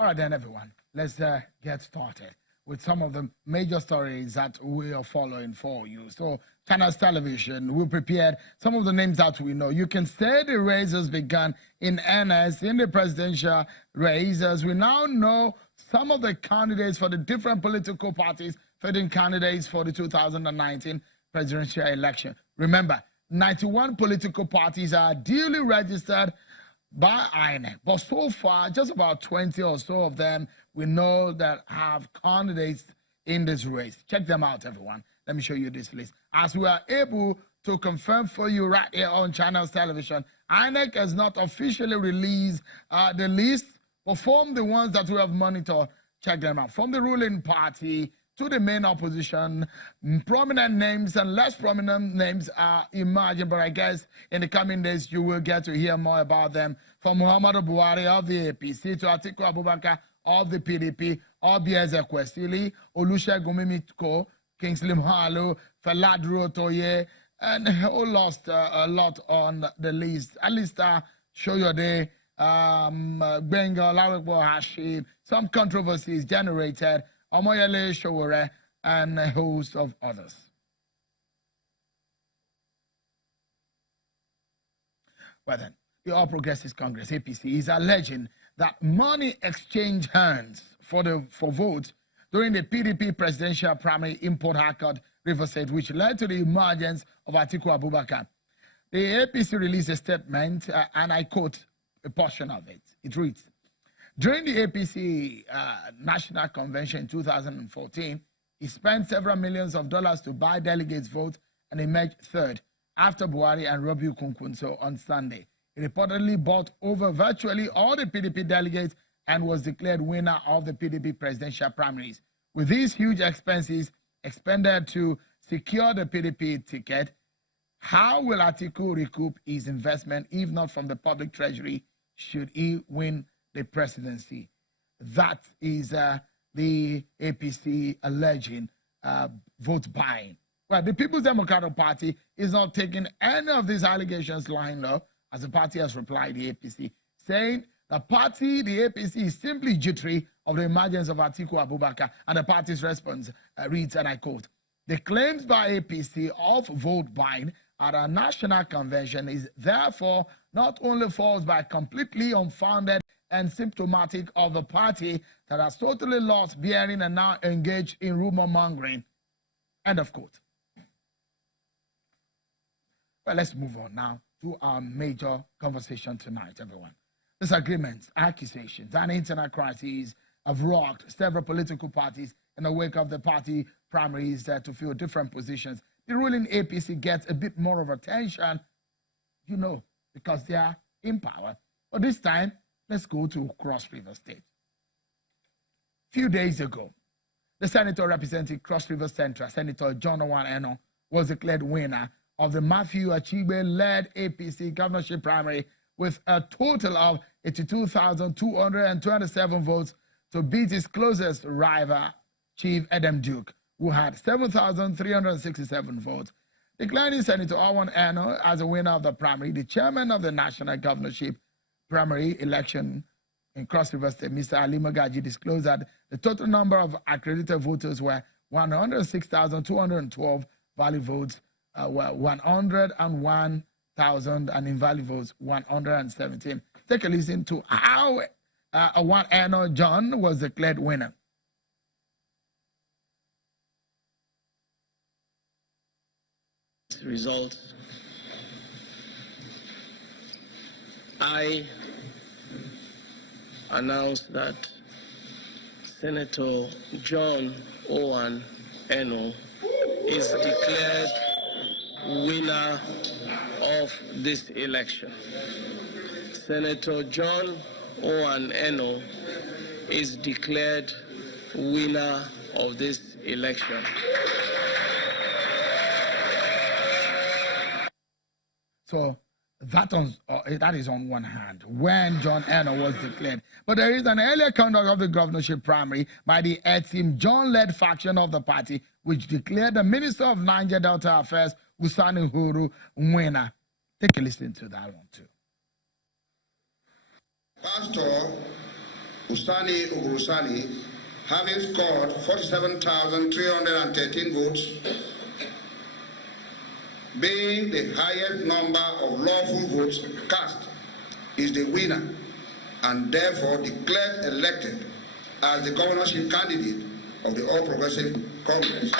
All right, then, everyone, let's get started with some of the major stories that we are following for you. So, Channels Television, we prepared some of the names that we know. You can say the race has begun in earnest in the presidential race, as we now know some of the candidates for the different political parties, fielding candidates for the 2019 presidential election. Remember, 91 political parties are duly registered by INEC, but so far, just about 20 or so of them we know that have candidates in this race. Check them out, everyone. Let me show you this list. As we are able to confirm for you right here on Channels Television, INEC has not officially released the list, but from the ones that we have monitored, check them out. From the ruling party to the main opposition, prominent names and less prominent names are emerging, but I guess in the coming days you will get to hear more about them. From Muhammadu Buhari of the APC to Atiku Abubakar of the PDP, Obieze Kwesili, Olusegun Mimiko, Kingsley Mahalo, Faladru Otoye, and who lost a lot on the list. At least show your day, Bengal, Lawikbo Hashim, some controversies generated, Omoyele Showore, and a host of others. Well then, the All Progressives Congress, APC, is alleging that money exchanged hands for votes during the PDP presidential primary in Port Harcourt, River State, which led to the emergence of Atiku Abubakar. The APC released a statement, and I quote a portion of it. It reads, during the APC National Convention in 2014, he spent several millions of dollars to buy delegates' votes and emerged third after Buhari and Robiu Kunkunso on Sunday. He reportedly bought over virtually all the PDP delegates and was declared winner of the PDP presidential primaries. With these huge expenses expended to secure the PDP ticket, how will Atiku recoup his investment if not from the public treasury should he win the presidency? That is the APC alleging vote buying. Well, the People's Democratic Party is not taking any of these allegations lying low, as the party has replied, the APC, saying the APC, is simply jittery of the emergence of Atiku Abubakar, and the party's response reads, and I quote, the claims by APC of vote buying at a national convention is therefore not only false but completely unfounded and symptomatic of a party that has totally lost bearing and now engaged in rumor mongering. End of quote. Well, let's move on now to our major conversation tonight, everyone. Disagreements, accusations, and internal crises have rocked several political parties in the wake of the party primaries to fill different positions. The ruling APC gets a bit more of attention, you know, because they are in power. But this time, let's go to Cross River State. A few days ago, the senator representing Cross River Central, Senator John Enoh, was declared winner of the Matthew Achibe-led APC governorship primary with a total of 82,227 votes to beat his closest rival, Chief Edem Duke, who had 7,367 votes. Declaring Senator Enoh as a winner of the primary, the chairman of the national governorship primary election in Cross River State, Mr. Ali Magaji, disclosed that the total number of accredited voters were 106,212, valid votes were 101,000, and invalid votes 117. Take a listen to how Enoh John was declared winner. Results. I announce that Senator John Enoh is declared winner of this election. Senator John Enoh is declared winner of this election. So that is on one hand, when John Enoh was declared. But there is an earlier conduct of the governorship primary by the Etim John-led faction of the party, which declared the Minister of Niger Delta Affairs, Usani Uguru, winner. Take a listen to that one too. Pastor Usani Uguru, having scored 47,313 votes, being the highest number of lawful votes cast, is the winner and therefore declared elected as the governorship candidate of the All Progressive Congress.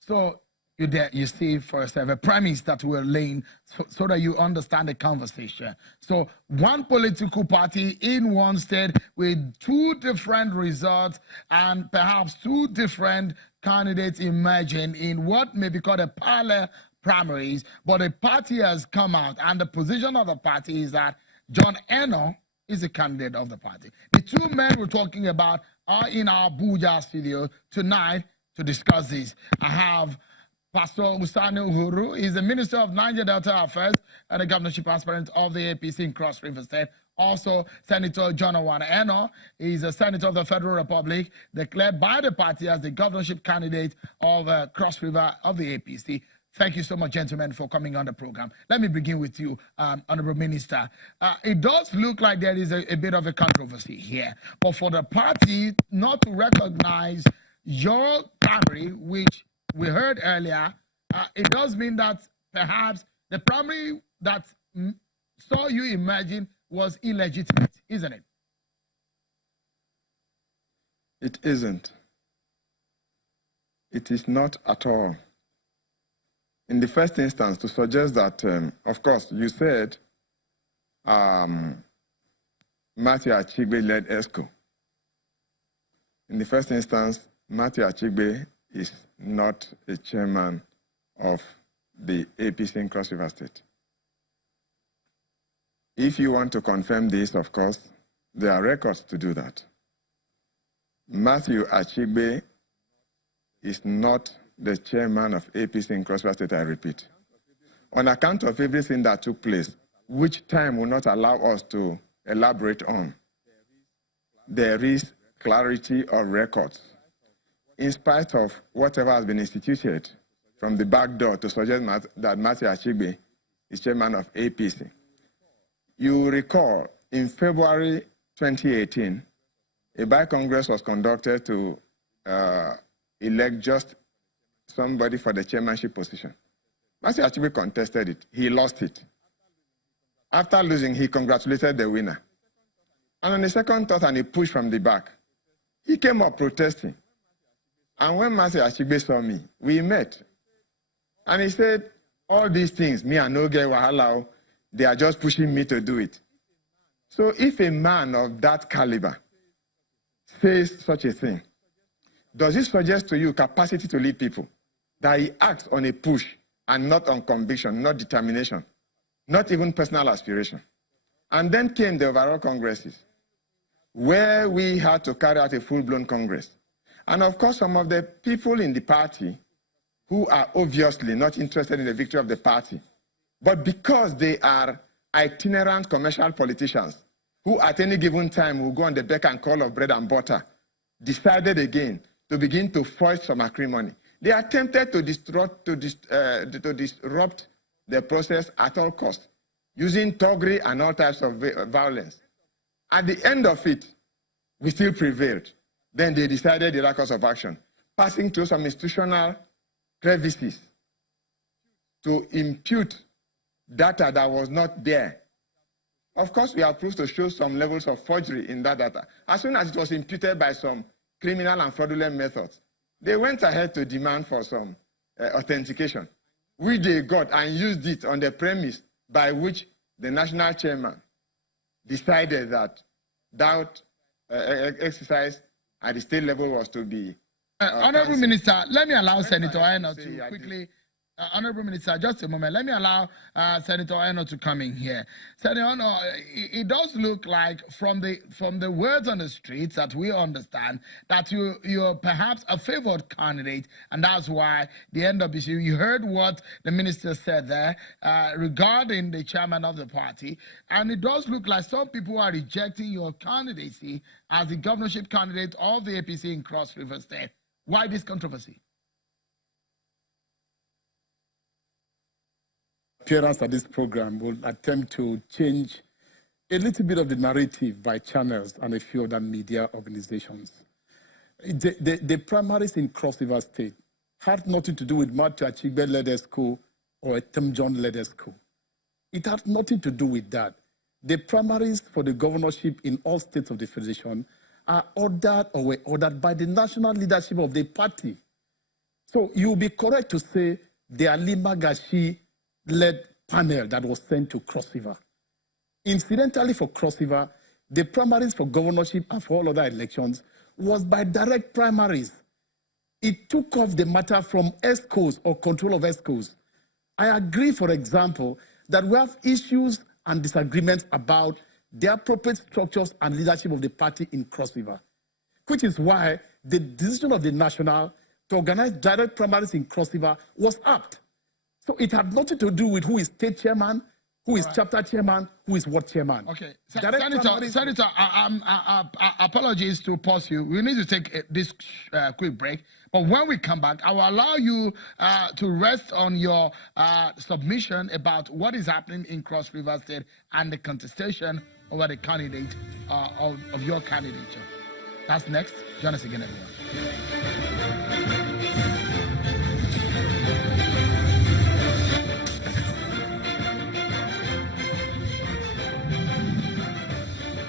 So you see for yourself a premise that we're laying so that you understand the conversation. So one political party in one state with two different results and perhaps two different candidates emerging in what may be called a parallel primaries, but a party has come out and the position of the party is that John Enoh is a candidate of the party. The two men we're talking about are in our Abuja studio tonight to discuss this. I have Pastor Uguru. He's the Minister of Niger Delta Affairs and the governorship aspirant of the APC in Cross River State. Also, Senator John Enoh is a senator of the Federal Republic, declared by the party as the governorship candidate of Cross River of the APC. Thank you so much, gentlemen, for coming on the program. Let me begin with you, Honorable Minister. It does look like there is a bit of a controversy here, but for the party not to recognize your primary, which we heard earlier, it does mean that perhaps the primary that saw you emerging was illegitimate, isn't it? It isn't. It is not at all. In the first instance, to suggest that, of course, you said Matthew Achigbe led ESCO. In the first instance, Matthew Achigbe is not a chairman of the APC in Cross River State. If you want to confirm this, of course, there are records to do that. Matthew Achigbe is not the chairman of APC in Cross River State, I repeat. On account of everything that took place, which time will not allow us to elaborate on, there is clarity of records. In spite of whatever has been instituted from the back door to suggest that Matthew Achigbe is chairman of APC. You recall, in February 2018, a by-congress was conducted to elect just somebody for the chairmanship position. Matthew Achigbe contested it. He lost it. After losing, he congratulated the winner. And on the second thought and a push from the back, he came up protesting. And when Matthew Achigbe saw me, we met. And he said, all these things, me and no get wahala, they are just pushing me to do it. So if a man of that caliber says such a thing, does it suggest to you capacity to lead people? That he acts on a push and not on conviction, not determination, not even personal aspiration. And then came the overall congresses, where we had to carry out a full-blown congress. And of course, some of the people in the party who are obviously not interested in the victory of the party, but because they are itinerant commercial politicians who at any given time will go on the beck and call of bread and butter, decided again to begin to foist some acrimony. They attempted to disrupt the process at all costs, using thuggery and all types of violence. At the end of it, we still prevailed. Then they decided the right course of action, passing through some institutional crevices to impute data that was not there. Of course, we are proved to show some levels of forgery in that data. As soon as it was imputed by some criminal and fraudulent methods, they went ahead to demand for some authentication, which they got and used it on the premise by which the national chairman decided that that exercise at the state level was to be. Honorable Minister, let me allow Senator Enoh to quickly. Honorable Minister, just a moment. Let me allow Senator Enoh to come in here. Senator Enoh, it does look like from the words on the streets that we understand that you're perhaps a favored candidate, and that's why the NWC. You heard what the minister said there regarding the chairman of the party, and it does look like some people are rejecting your candidacy as the governorship candidate of the APC in Cross River State. Why this controversy? appearance at this program will attempt to change a little bit of the narrative by channels and a few other media organizations. The primaries in Cross River State had nothing to do with Matthew Achigbe-led ESCO or Tim John-led ESCO. It had nothing to do with that. The primaries for the governorship in all states of the Federation are ordered or were ordered by the national leadership of the party. So you'll be correct to say the Ali Magashi-led panel that was sent to Cross River. Incidentally, for Cross River, the primaries for governorship and for all other elections was by direct primaries. It took off the matter from ESCOs or control of ESCOs. I agree, for example, that we have issues and disagreements about the appropriate structures and leadership of the party in Cross River, which is why the decision of the National to organize direct primaries in Cross River was apt. So it had nothing to do with who is state chairman, who is chapter chairman, who is ward chairman. Okay, Senator, apologies to pause you. We need to take this quick break. But when we come back, I will allow you to rest on your submission about what is happening in Cross River State and the contestation over the candidate of your candidature. That's next. Join us again, everyone.